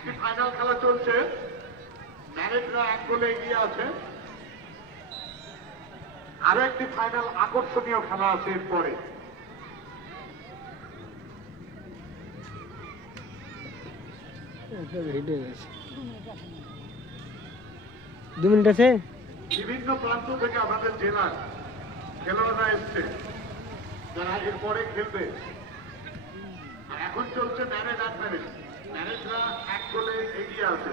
একটি ফাইনাল খেলা চলছে, ম্যারেজরা 1 গোলে এগিয়ে আছে। আরো একটি ফাইনাল আকর্ষণীয় খেলা আছে এরপরে। বিভিন্ন প্রান্ত থেকে আমাদের জেলার খেলোয়াড়রা এসছে যারা এরপরে খেলবে। এখন চলছে ম্যারেজ আর ম্যারেজ, ম্যারেজরা 1 গোলে এগিয়ে আছে।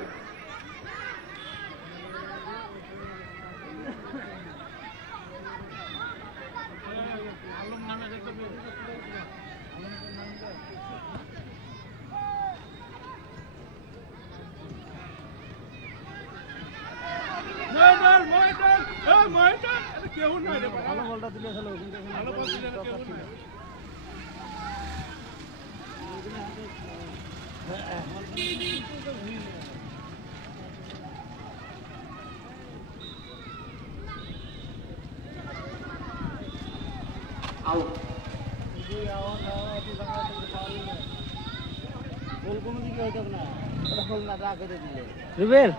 রুবেল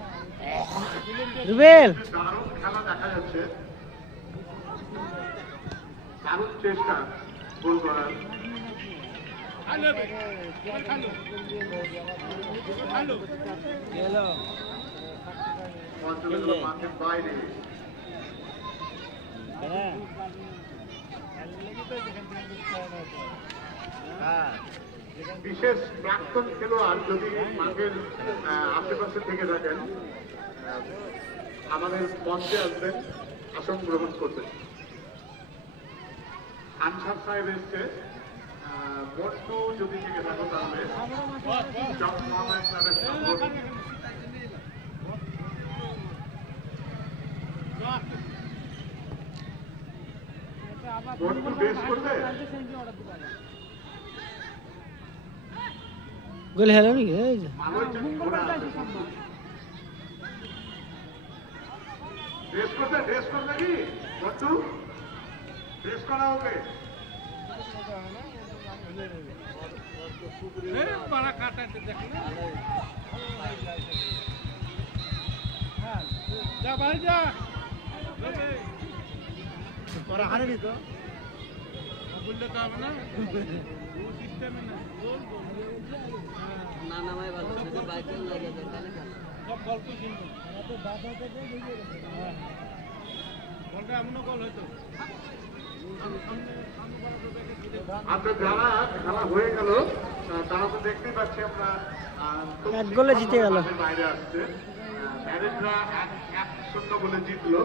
রুবেল দারুণ খেলা দেখা যাচ্ছে, দারুণ চেষ্টা গোল করার। মাঠের বাইরে বিশেষ প্রাক্তন খেলোয়াড় যদি মাঠের আশেপাশে থেকে থাকেন আমাদের মঞ্চে আসবেন, আসন গ্রহণ করবেন। আনসার সাহেব এসছে, মন্টু যদি থেকে থাকো তাহলে মন্টু বেশ করবে। গোল হলো নাকি? ড্রেস করবে, ড্রেস করবে নাকি মন্টু? ড্রেস করা ওকে। যা ভাই যা ওরা হারেনি তো বললে তো হবে না, ও সিস্টেমে না। না নামাই ভালো শুধু বাইকে লাগে তাহলে সব গল্প শুনবো, বলটা এমনও গল হয়তো। আচ্ছা, যারা খেলা হয়ে গেল তারা তো দেখতেই পাচ্ছি আমরা 1 গোলে জিতে গেল। বাইরে আসছে, ম্যারেজরা 1-0 গোলে জিতলো।